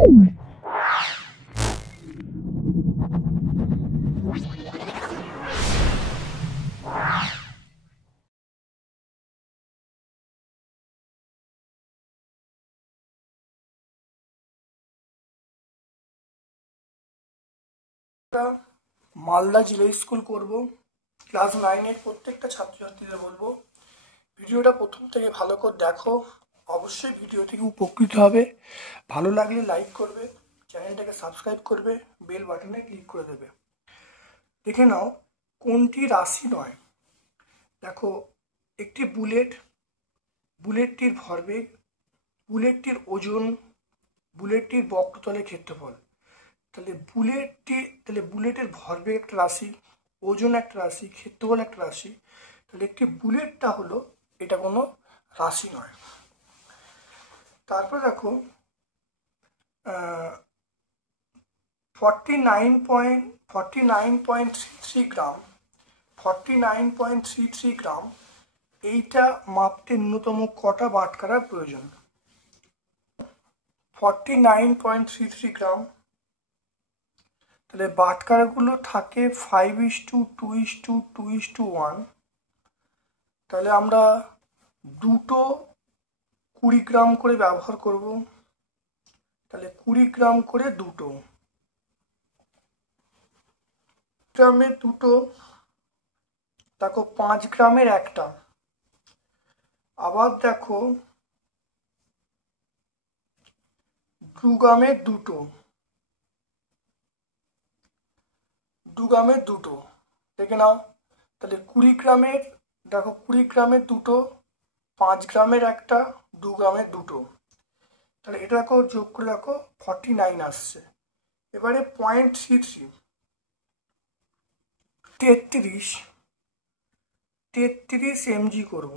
মালদা জিলা স্কুল করব। ক্লাস 9-এর প্রত্যেকটা ছাত্রছাত্রীদের বলবো ভিডিওটা প্রথম থেকে ভালো করে দেখো। অবশ্যই ভিডিও থেকে উপকৃত হবে। ভালো লাগলে লাইক করবে, চ্যানেলটাকে সাবস্ক্রাইব করবে, বেল বাটনে ক্লিক করে দেবে। দেখে নাও কোনটি রাশি নয়। দেখো, একটি বুলেটটির ভরবেগ, বুলেটটির ওজন, বুলেটটির বক্রতলের ক্ষেত্রফল। তাহলে বুলেটের ভরবেগ একটা রাশি, ওজন একটা রাশি, ক্ষেত্রফল একটা রাশি। তাহলে একটি বুলেটটা হলো, এটা কোনো রাশি নয়। তারপর দেখো 49.33 গ্রাম, 49.33 গ্রাম এইটা মাপতে ন্যূনতম কটা বাটখারার প্রয়োজন? 49.33 গ্রাম, তাহলে বাটখারাগুলো থাকে 5:2:2:1। তাহলে আমরা দুটো 20 গ্রাম করে ব্যবহার করব। তাহলে 20 গ্রাম করে দুটো, গ্রামের দুটো, দেখো 5 গ্রামের একটা। আবার দেখো 2 গ্রামের দুটো, 2 গ্রামের দুটো, দেখে নাও। তাহলে 20 গ্রামের, দেখো 20 গ্রামের দুটো, 5 গ্রামের একটা, 2 গ্রামের দুটো। তাহলে এটা দেখো যোগ করে দেখো 49 আসছে। এবারে 0.33, 33 mg করব।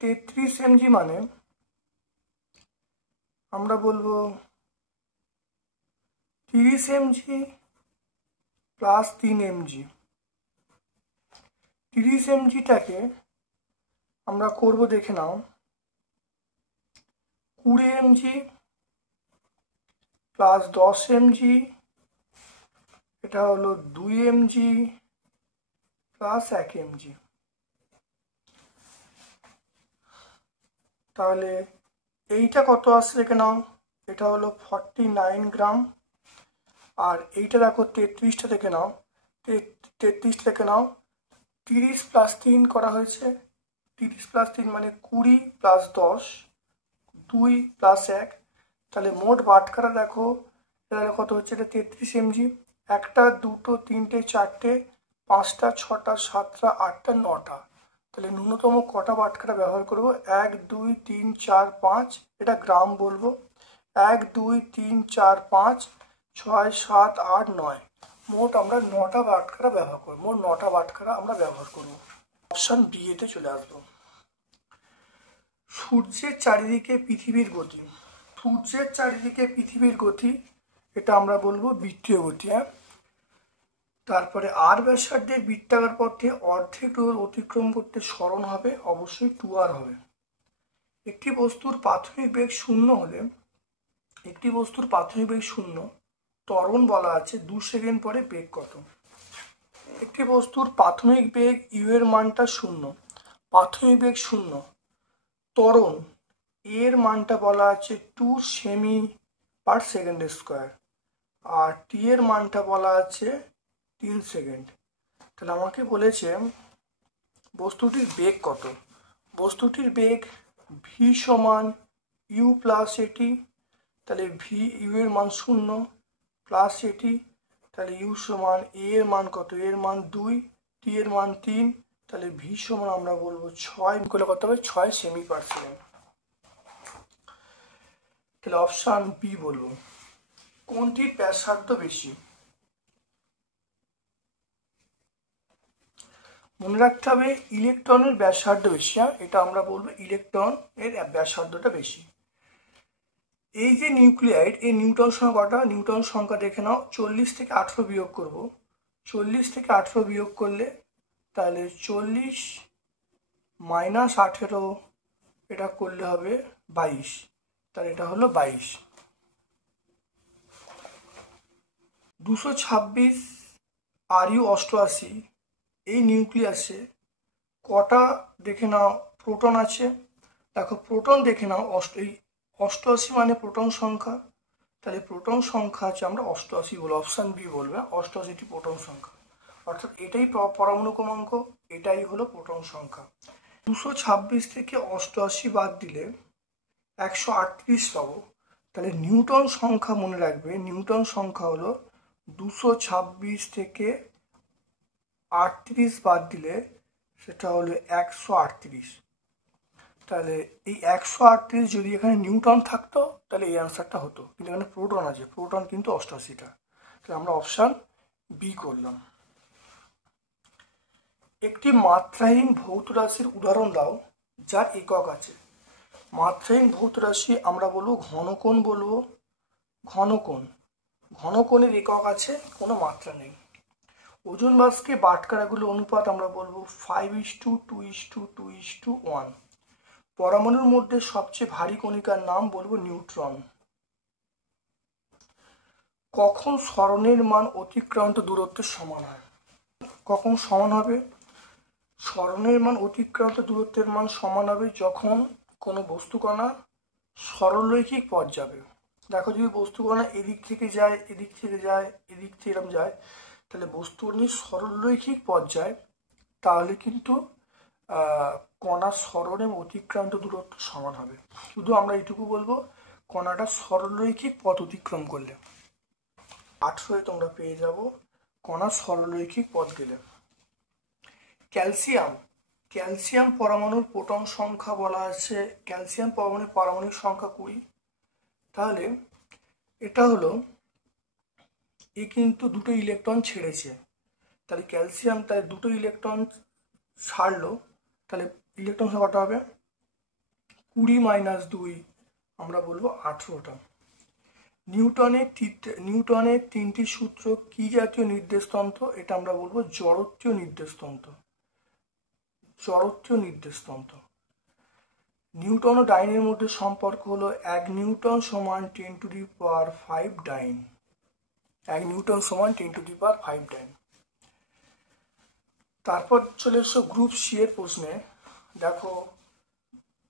33 mg মানে আমরা বলবো 30 mg প্লাস 3 mg। 30 mgটাকে আমরা করব, দেখে নাও, 20 mg প্লাস 10 mg, এটা হলো 2 mg প্লাস 1 mg। তাহলে এইটা কত আসছে দেখে নাও, এটা হলো 49 গ্রাম। আর এইটা দেখো 33টা দেখে নাও, 33টা দেখে নাও, 30 প্লাস 3 করা হয়েছে। 30 প্লাস 3 মানে 20 প্লাস 10, 2 প্লাস 1। তাহলে মোট বাটখারা দেখো, এটা কত হচ্ছে, এটা 33 mg। একটা, দুটো, তিনটে, চারটে, 5টা, 6টা, 7টা, 8টা, 9টা। তাহলে ন্যূনতম কটা বাটখারা ব্যবহার করব? 1 2 3 4 5, এটা গ্রাম বলবো। 1 2 3 4 5 6 7 8 9, মোট আমরা 9টা বাটখারা ব্যবহার করব। মোট 9টা বাটখারা আমরা ব্যবহার করব। অপশন বি এতে চলে আসবো। সূর্যের চারিদিকে পৃথিবীর গতি, সূর্যের চারিদিকে পৃথিবীর গতি, এটা আমরা বলবো বৃত্তীয় গতি। তারপরে আর ব্যাসার্ধের বৃত্তাকার পথে অর্ধেক দূর অতিক্রম করতে সরণ হবে, অবশ্যই 2r হবে। একটি বস্তুর প্রাথমিক বেগ 0 হলে, একটি বস্তুর প্রাথমিক বেগ 0, ত্বরণ বলা আছে 2 সেকেন্ড পরে বেগ কত? একটি বস্তুর প্রাথমিক বেগ ইউ এর মানটা 0, প্রাথমিক বেগ 0, ত্বরণ এর মানটা বলা আছে 2 সেমি পার সেকেন্ড স্কোয়ার, আর টি এর মানটা বলা আছে 3 সেকেন্ড। তাহলে আমাকে বলেছে বস্তুটির বেগ কত? বস্তুটির বেগ ভি সমান ইউ প্লাস এটি। তাহলে ভি, ইউ এর মান 0 প্লাস এটি, তাহলে ইউ সমান এ এর মান কত? এর মান 2, টি এর মান 3, তাহলে ভি সমান আমরা বলবো 6 করলে কত হবে? 6 সেমি পার সেকেন্ড। তাহলে অপশান বি বলবো। কোনটির ব্যাসার্ধ বেশি? মনে রাখতে হবে ইলেকট্রনের ব্যাসার্ধ বেশি। এটা আমরা বলবো ইলেকট্রন এর ব্যাসার্ধটা বেশি। এই যে নিউক্লিয়াইড, এই নিউটন সংখ্যা কটা? নিউটন সংখ্যা দেখে নাও, 40 থেকে 18 বিয়োগ করব। 40 থেকে 18 বিয়োগ করলে তাহলে 40 - 18, এটা করলে হবে 22, তাহলে এটা হলো 22। 226 RU 88 এই নিউক্লিয়াসে কটা দেখে নাও প্রোটন আছে। দেখো প্রোটন দেখে নাও, এই 88 মানে প্রোটন সংখ্যা, তাহলে প্রোটন সংখ্যা আছে আমরা 88 বলবো, অপশান বি বলবে 88টি প্রোটন সংখ্যা, অর্থাৎ এটাই পরমাণু ক্রমাঙ্ক, এটাই হলো প্রোটন সংখ্যা। 226 থেকে 88 বাদ দিলে 138 পাবো। তাহলে নিউটন সংখ্যা মনে রাখবে, নিউটন সংখ্যা হলো 226 থেকে 38 বাদ দিলে সেটা হলো 138। তাহলে এই 138 যদি এখানে নিউটন থাকতো তাহলে এই অ্যান্সারটা হতো, কিন্তু এখানে প্রোটন আছে, প্রোটন কিন্তু 88টা, তাহলে আমরা অপশান বি করলাম। একটি মাত্রাহীন ভৌত রাশির উদাহরণ দাও যার একক আছে। মাত্রাহীন ভৌত রাশি আমরা বলবো ঘনকোণ, বলবো ঘনকোণ। ঘনকোণের একক আছে, কোনো মাত্রা নেই। ওজন বাক্সকে বাটখারাগুলো অনুপাত আমরা বলবো 5:2:2:1। পরমাণুর মধ্যে সবচেয়ে ভারী কণিকার নাম বলবো নিউট্রন। কখন স্মরণের মান অতিক্রান্ত দূরত্বের সমান হয়? কখন সমান হবে? স্মরণের মান অতিক্রান্ত দূরত্বের মান সমান হবে যখন কোনো বস্তুকণা সরলরৈখিক পথ যাবে। দেখো যদি বস্তুকণা এদিক থেকে যায়, এদিক থেকে যায়, এদিক থেকে এরকম যায়, তাহলে বস্তুকণা সরলরৈখিক পথ যায়, তাহলে কিন্তু কণার স্মরণে অতিক্রান্ত দূরত্ব সমান হবে। শুধু আমরা এইটুকু বলবো, কণাটা সরলরৈখিক পথ অতিক্রম করলে। 800 তোমরা পেয়ে যাবো কণার সরলরৈখিক পথ গেলে। ক্যালসিয়াম, ক্যালসিয়াম পরমাণুর প্রোটন সংখ্যা বলা আছে, ক্যালসিয়াম পরমাণুর পারমাণবিক সংখ্যা 20। তাহলে এটা হলো, এ কিন্তু দুটো ইলেকট্রন ছেড়েছে, তাহলে ক্যালসিয়াম তাই দুটো ইলেকট্রন ছাড়লো, তাহলে ইলেকট্রন সংখ্যাটা হবে 20 - 2, আমরা বলবো 18টা। নিউটনের 3টি সূত্র কি জাতীয় নির্দেশতন্ত্র? এটা আমরা বলবো জড়ত্বীয় নির্দেশতন্ত্র, জড়ত্বীয় নির্দেশতন্ত্র। নিউটন ও ডাইনের মধ্যে সম্পর্ক হলো 1 নিউটন সমান 10⁵ ডাইন। 1 নিউটন সমান 10⁵ ডাইন। তারপর চলে এসো গ্রুপ সি এর প্রশ্নে। দেখো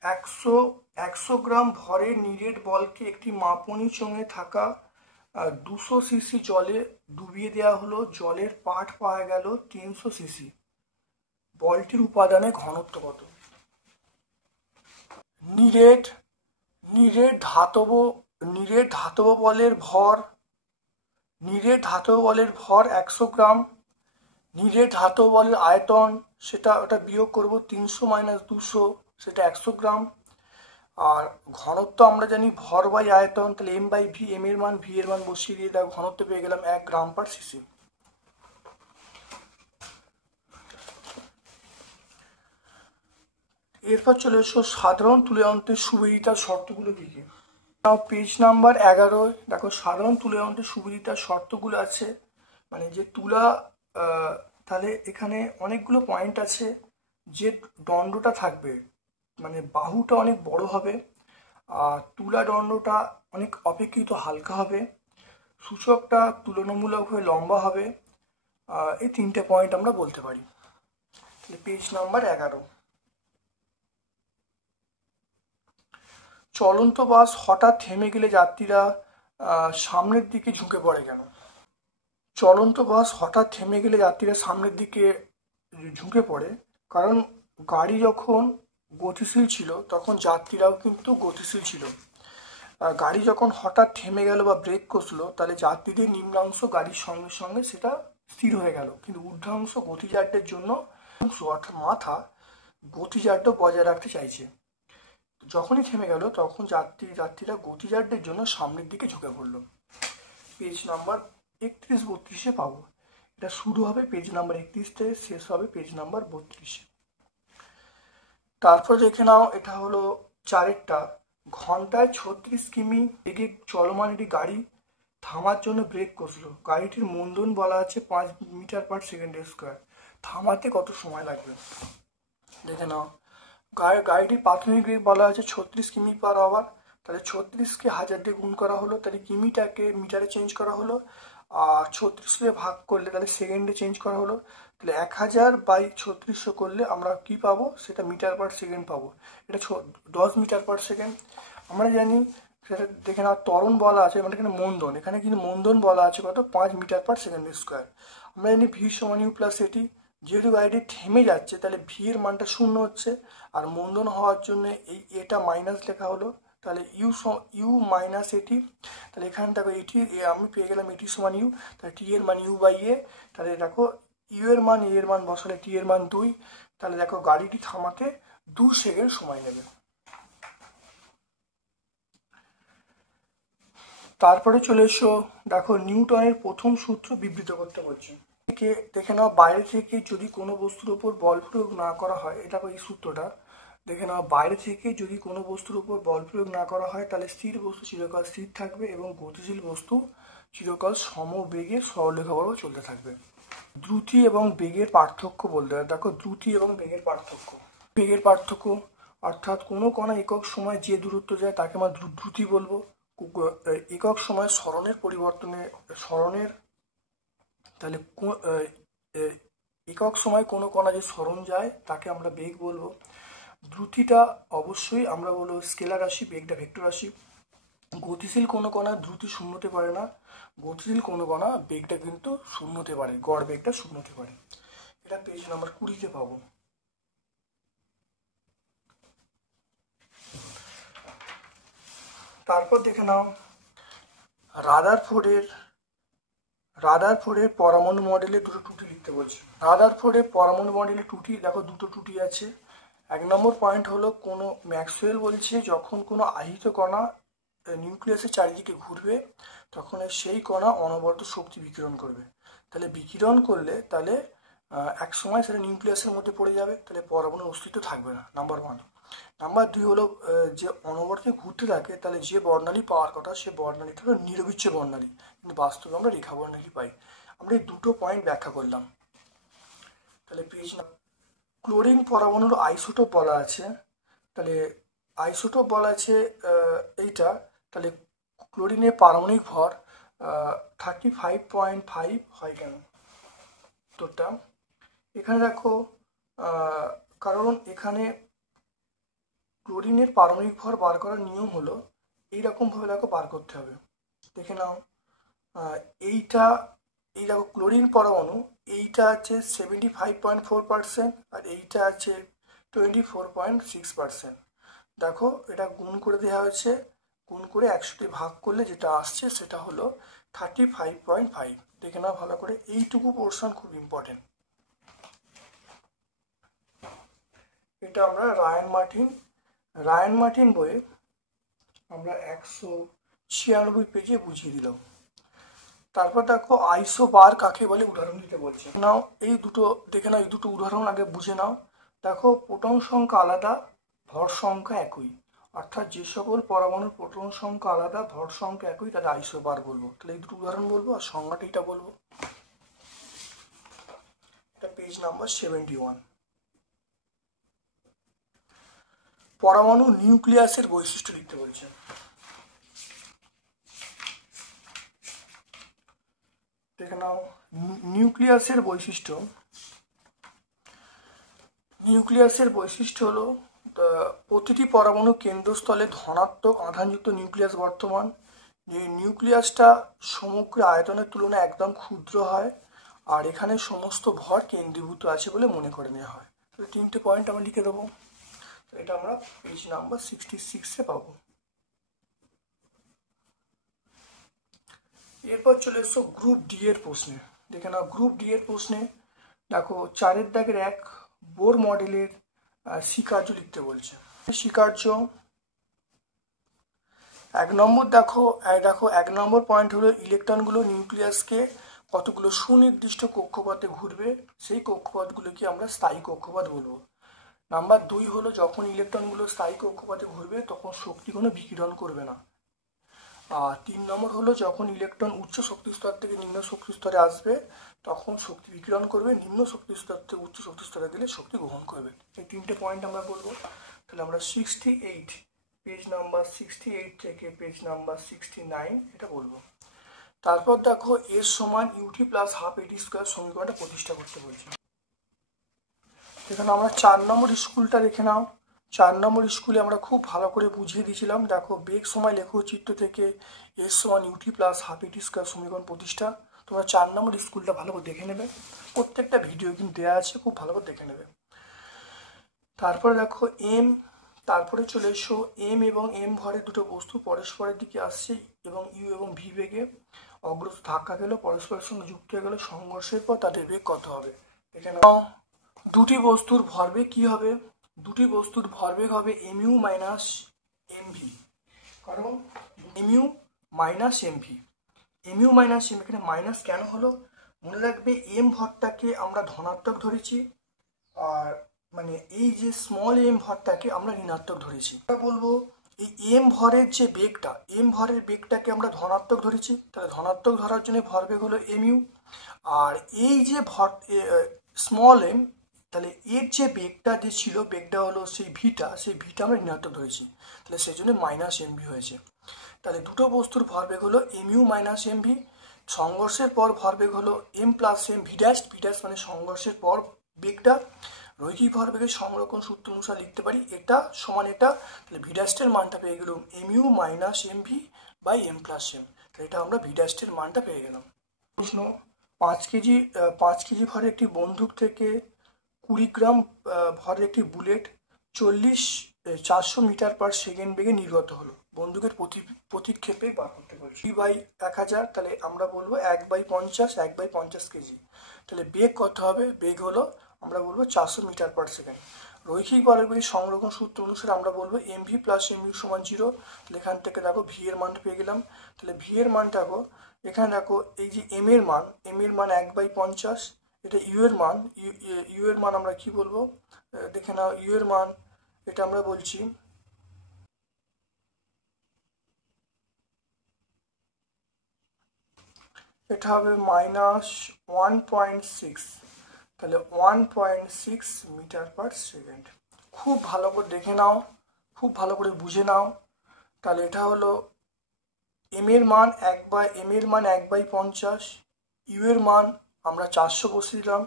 100 গ্রাম ভরের নিরেট বলকে একটি মাপনী চোঙে থাকা 200 সিসি জলে ডুবিয়ে দেওয়া হলো, জলের পাঠ পাওয়া গেল 300 সিসি। বলটির উপাদানে ঘনত্ব কত? নিরেট ধাতব বলের ভর, নিরেট ধাতব বলের ভর 100 গ্রাম। নিরেট ধাতব বলের আয়তন, ওটা বিয়োগ করব 300 - 200, সেটা 100 গ্রাম। আর ঘনত্ব আমরা জানি ভর বাই আয়তন, তাহলে m/v, m এর মান v এর মান বসিয়ে দিয়ে দেখো ঘনত্ব পেয়ে গেলাম 1 গ্রাম/সিসি। এরপর চলে এসো সাধারণ তুল্য যন্ত্রের সুবিদিতার শর্তগুলো কি কি। Page number 11। দেখো সাধারণ তুল্য যন্ত্রের সুবিদিতার শর্তগুলো আছে, মানে যে তুলা, তাহলে এখানে অনেকগুলো পয়েন্ট আছে। যে দণ্ডটা থাকবে, মানে বাহুটা অনেক বড় হবে, আর তুলা দণ্ডটা অনেক অপেক্ষিত হালকা হবে, সূচকটা তুলনামূলকভাবে লম্বা হবে। এই 3টে পয়েন্ট আমরা বলতে পারি। Page number 11। চলন্ত বাস হঠাৎ থেমে গেলে যাত্রীরা সামনের দিকে ঝুঁকে পড়ে কেন? চলন্ত বাস হঠাৎ থেমে গেলে যাত্রীরা সামনের দিকে ঝুঁকে পড়ে, কারণ গাড়ি যখন গতিশীল ছিল তখন যাত্রীরাও কিন্তু গতিশীল ছিল। গাড়ি যখন হঠাৎ থেমে গেল বা ব্রেক কষলো, তাহলে যাত্রীদের নিম্নাংশ গাড়ির সঙ্গে সঙ্গে সেটা স্থির হয়ে গেল, কিন্তু ঊর্ধ্বাংশ গতিজাড্যের জন্য অর্থাৎ মাথা গতিজাড্য বজায় রাখতে চাইছে। যখনই থেমে গেল তখন যাত্রীরা গতিজাড্যের জন্য সামনের দিকে ঝুঁকে পড়ল। পেজ নাম্বার 31-32 পাবো। এটা শুরু হবে পেজ নাম্বার 31 থেকে, শেষ হবে পেজ নাম্বার 32। তারপর দেখে নাও, এটা হলো 4টা। ঘন্টায় 36 কিমি বেগে চলমান একটি গাড়ি থামার জন্য ব্রেক কষলো। গাড়িটির মন্দন বলা আছে 5 মিটার/সেকেন্ড স্কোয়ার। থামাতে কত সময় লাগবে? দেখে নাও, গাড়িটির প্রাথমিক বেগ বলা আছে 36 কিমি/আওয়ার। তাহলে 36কে 1000 দিয়ে গুণ করা হলো, তাহলে কিমিটাকে মিটারে চেঞ্জ করা হলো, আর 36 দিয়ে ভাগ করলে তাহলে সেকেন্ডে চেঞ্জ করা হলো। তাহলে 1000/3600 করলে আমরা কি পাবো, সেটা মিটার/সেকেন্ড পাবো। এটা 10 মিটার/সেকেন্ড। আমরা জানি সেটা দেখে না, ত্বরণ বলা আছে মানে এখানে মন্দন, এখানে কিন্তু মন্দন বলা আছে কত, 5 মিটার/সেকেন্ড²। আমরা জানি ভি সমান ইউ প্লাস এটি। যেহেতু গাড়িটি থেমে যাচ্ছে তাহলে ভি এর মানটা 0 হচ্ছে, আর মন্দন হওয়ার জন্য এটা মাইনাস লেখা হলো। তাহলে ইউ মাইনাস এটি, তাহলে এখানে দেখো এটি আমি পেয়ে গেলাম এটি সমান ইউ, তাহলে টি এর মান ইউ/এ। তাহলে দেখো ইউ এর মান এর মান বসালে টি এর মান 2, তাহলে দেখো গাড়িটি থামাতে 2 সেকেন্ড সময় নেবে। তারপরে চলে এসো, দেখো নিউটনের প্রথম সূত্র বিবৃত করতে বলছে। দেখে নাও, বাইরে থেকে যদি কোনো বস্তুর উপর বল প্রয়োগ না করা হয়, এটা এই সূত্রটা দেখে নাও, বাইরে থেকে যদি কোনো বস্তুর উপর বল প্রয়োগ না করা হয় তাহলে স্থির বস্তু চিরকাল স্থির থাকবে এবং গতিশীল বস্তু চিরকাল সমবেগে সরলরেখা বরাবর চলতে থাকবে। দ্রুতি এবং বেগের পার্থক্য বলতে হয়। দেখো দ্রুতি এবং বেগের পার্থক্য অর্থাৎ কোনো কণা একক সময় যে দূরত্ব যায় তাকে আমরা দ্রুতি বলবো। একক সময় সরণের তাহলে একক সময় কোনো কণা যে সরণ যায় তাকে আমরা বেগ বলবো। দ্রুতিটা অবশ্যই আমরা বলবো স্কেলার রাশি, বেগটা ভেক্টর রাশি। গতিশীল কোনো কণা দ্রুতি 0 হতে পারে না, গতিশীল কোনো কণা বেগটা কিন্তু 0 হতে পারে, গড় বেগটা 0 হতে পারে। এটা পেজ নাম্বার 20-তে পাবো। তারপর দেখে নাও রাদারফোর্ডের পরমাণু মডেলে দুটো ত্রুটি লিখতে বলছে। রাদারফোর্ডের পরমাণু মডেলে ত্রুটি দেখো, দুটো ত্রুটি আছে। 1 নম্বর পয়েন্ট হলো কোনো ম্যাক্সওয়েল বলছে যখন কোনো আহিত কণা নিউক্লিয়াসের চারিদিকে ঘুরবে তখন সেই কণা অনবরত শক্তি বিকিরণ করবে। তাহলে বিকিরণ করলে তাহলে এক সময় সেটা নিউক্লিয়াসের মধ্যে পড়ে যাবে, তাহলে পরমাণুর অস্তিত্ব থাকবে না, নাম্বার 1। নাম্বার 2 হলো যে অনবরত ঘুরতে থাকে তাহলে যে বর্ণালী পাওয়ার কথা সে বর্ণালীটা হলো নিরবিচ্ছ বর্ণালী, কিন্তু বাস্তবে আমরা রেখা বর্ণালী পাই। আমরা এই দুটো পয়েন্ট ব্যাখ্যা করলাম। তাহলে পেজ ক্লোরিন পরমাণুর আইসোটোপ বলা আছে। তাহলে আইসোটোপ বলা আছে এইটা, তাহলে ক্লোরিনের পারমাণবিক ভর 35.5 হয় কেন? তোরটা এখানে দেখো, কারণ এখানে ক্লোরিনের পারমাণবিক ভর বার করার নিয়ম হলো এইরকমভাবে দেখো বার করতে হবে। দেখে নাও, এই দেখো ক্লোরিন পরমাণু এইটা আছে 75.4% আর এইটা আছে 24.6%। দেখো এটা গুণ করে দেওয়া হয়েছে, গুণ করে 100 ভাগ করলে যেটা আসছে সেটা হলো 35.5। দেখে নাও ভালো করে, এইটুকু পোর্শন খুব ইম্পর্টেন্ট। এটা আমরা রায়ান মার্টিন বইয়ে আমরা 196 পেজে বুঝিয়ে দিলাম। তারপর দেখো আইসো বার কাকে বলে উদাহরণ দিতে বলছে। নাও এই দুটো দেখে নাও, এই দুটো উদাহরণ আগে বুঝে নাও। দেখো প্রোটন সংখ্যা আলাদা, ভর সংখ্যা একই, অর্থাৎ যে সকল পরমাণুর প্রোটন সংখ্যা আলাদা, ভর সংখ্যা একই, তাহলে আইসো বার বলবো। তাহলে এই দুটো উদাহরণ বলবো আর সংজ্ঞাটা এটা বলবো। এটা পেজ নাম্বার 71। পরমাণু নিউক্লিয়াসের বৈশিষ্ট্য লিখতে বলছে। দেখে নাও নিউক্লিয়াসের বৈশিষ্ট্য হলো প্রতিটি পরমাণু কেন্দ্রস্থলে ধনাত্মক আধানযুক্ত নিউক্লিয়াস বর্তমান। এই নিউক্লিয়াসটা সমগ্র আয়তনের তুলনায় একদম ক্ষুদ্র হয় আর এখানে সমস্ত ভর কেন্দ্রীভূত আছে বলে মনে করে নেওয়া হয়। তো 3টে পয়েন্ট আমরা লিখে দেবো। এটা আমরা পেজ নাম্বার 66-এ পাবো। এরপর চলে এসো গ্রুপ ডি এর প্রশ্নে। দেখে নাও গ্রুপ ডি এর প্রশ্নে দেখো 4-এর দাগের 1 বোর মডেলের স্বীকার্য লিখতে বলছে। স্বীকার্য 1 নম্বর দেখো 1 নম্বর পয়েন্ট হলো ইলেকট্রনগুলো নিউক্লিয়াসকে কতগুলো সুনির্দিষ্ট কক্ষপথে ঘুরবে, সেই কক্ষপথগুলোকে আমরা স্থায়ী কক্ষপথ বলবো। নাম্বার 2 হলো যখন ইলেকট্রনগুলো স্থায়ী কক্ষপথে ঘুরবে তখন শক্তি কোনো বিকিরণ করবে না। আর 3 নম্বর হলো যখন ইলেকট্রন উচ্চ শক্তি স্তর থেকে নিম্ন শক্তি স্তরে আসবে তখন শক্তি বিকিরণ করবে, নিম্ন শক্তি স্তর থেকে উচ্চ শক্তি স্তরে দিলে শক্তি গ্রহণ করবে। এই 3টে পয়েন্ট আমরা বলবো। তাহলে আমরা 68 পেজ নাম্বার 68 থেকে পেজ নাম্বার 69 এটা বলবো। তারপর দেখো এর সমান ইউটি প্লাস হাফ এটি স্কোয়ার সমীকরণটা প্রতিষ্ঠা করতে বলছি। এখানে আমরা 4 নম্বর স্কুলটা দেখে নাও। 4 নম্বর স্কুলে আমরা খুব ভালো করে বুঝিয়ে দিয়েছিলাম। দেখো বেগ সময় লেখচিত্র থেকে এর সমান ইউটি প্লাস হাফ এটি স্কোয়ার সমীকরণ প্রতিষ্ঠা। তোমরা 4 নম্বর স্কুলটা ভালো করে দেখে নেবে, প্রত্যেকটা ভিডিও কিন্তু দেওয়া আছে, খুব ভালো করে দেখে নেবে। তারপরে দেখো এম, তারপরে চলে এসো এম এবং এম ভরের দুটো বস্তু পরস্পরের দিকে আসছে এবং ইউ এবং ভি বেগে অগ্রসর ধাক্কা গেল, পরস্পরের সঙ্গে যুক্ত হয়ে গেল, সংঘর্ষের পর তাদের বেগ কত হবে? এখানে দুটি বস্তুর ভরবেগ কি হবে? দুটি বস্তুর ভরবেগ হবে এমইউ মাইনাস এমভি। কারণ MU minus MV, MU minus M, এখানে মাইনাস কেন হলো? মনে রাখবে এম ভরটাকে আমরা ধনাত্মক ধরেছি, আর মানে এই যে স্মল এম ভরটাকে আমরা ঋণাত্মক ধরেছি। আমরা বলবো এই এম ভরের যে বেগটা, এম ভরের বেগটাকে আমরা ধনাত্মক ধরেছি, তাহলে ধনাত্মক ধরার জন্য ভরবেগ হলো এমইউ। আর এই যে ভর স্মল এম, তাহলে এর যে বেগটা যে ছিল, বেগটা হলো সেই ভিটা, সেই ভিটা আমরা ঋণাত্মক ধরেছি, তাহলে সেই জন্য মাইনাস এমভি হয়েছে। তাহলে দুটো বস্তুর ভরবেগ হলো এমইউ মাইনাস এমভি। সংঘর্ষের পর ভরবেগ হলো M plus M V dash, V dash মানে সংঘর্ষের পর বেগটা। রৈখিক ভরবেগের সংরক্ষণ সূত্র অনুসারে লিখতে পারি এটা সমান এটা, তাহলে ভি ড্যাশের মানটা পেয়ে গেলাম MU minus MV by M plus M, তাহলে এটা আমরা ভি ড্যাশের মানটা পেয়ে গেলাম। প্রশ্ন, 5 কেজি ভরের একটি বন্দুক থেকে 20 গ্রাম ভরের একটি বুলেট 400 মিটার পার সেকেন্ড বেগে নির্গত হলো। বন্দুকের প্রতিক্ষেপে বার করতে বলছি 2/1000, তাহলে আমরা বলবো 1/50, 1/50 কেজি। তাহলে বেগ কত হবে? বেগ হলো আমরা বলবো 400 মিটার পার সেকেন্ড। রৈখিক ভরবেগের সংরক্ষণ সূত্র অনুসারে আমরা বলবো এমভি প্লাস এমইউ সমান 0। তাহলে এখান থেকে দেখো ভি এর মানটা পেয়ে গেলাম। তাহলে ভি এর মানটা দেখো, এখানে দেখো এই যে এম এর মান 1/50, এটা ইউ এর মান, ইউ এর মান আমরা কি বলবো দেখে নাও। ইউ এর মান এটা আমরা বলছি এটা হবে -1.6, তাহলে 1.6 মিটার পার সেকেন্ড। খুব ভালো করে দেখে নাও, খুব ভালো করে বুঝে নাও। তাহলে এটা হলো এম এর মান 1/50, ইউ এর মান আমরা 400 বসিয়ে দিলাম,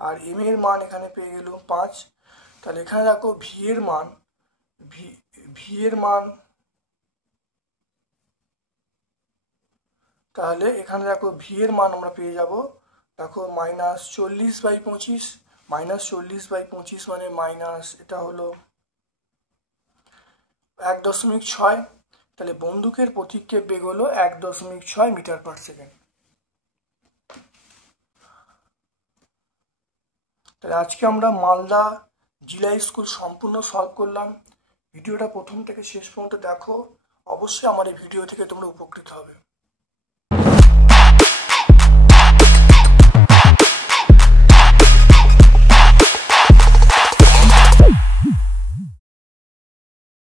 আর এম এর মান এখানে পেয়ে গেল 5। তাহলে এখানে দেখো ভি এর মান, ভি এর মান তাহলে এখানে দেখো ভি এর মান আমরা পেয়ে যাব, দেখো -40/25, -40/25 মানে মাইনাস এটা হলো 1.6। তাহলে বন্দুকের প্রতিক্ষেপ বেগ হলো 1.6 মিটার পার সেকেন্ড। তাহলে আজকে আমরা মালদা জিলা স্কুল সম্পূর্ণ সলভ করলাম। ভিডিওটা প্রথম থেকে শেষ পর্যন্ত দেখো, অবশ্যই আমার এই ভিডিও থেকে তোমরা উপকৃত হবে।